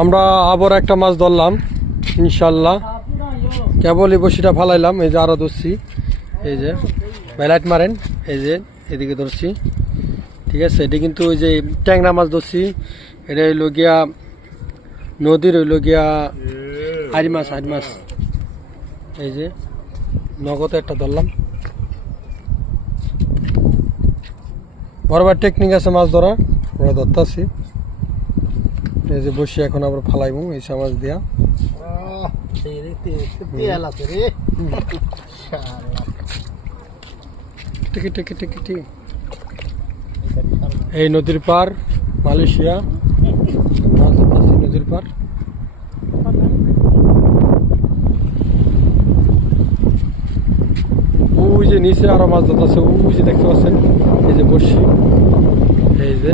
আমরা আবার একটা মাছ ধরলাম ইনশাল্লাহ। কেবল এই বসিটা ফালাইলাম, এই যে আরো ধরছি, এই যে লাইট মারেন, এই যে এদিকে ধরছি, ঠিক আছে। এটা কিন্তু ওই যে ট্যাংরা মাছ ধরছি, এটা হইল গিয়া নদীর, হইল গিয়া আড়ি মাছ, এই যে নগদে একটা ধরলাম। বরাবর টেকনিক আছে মাছ ধরা, আমরা ধরতেছি। এই যে বসি এখন আবার ফালাইব এই মাছ দিয়া। এই নদীর পার মালয়েশিয়া, মাছ ধরতেছি নদীর পার। ওই যে নিচে আরো মাছ ধরতেছে, ওই যে দেখতে পাচ্ছেন, এই যে বসি, এই যে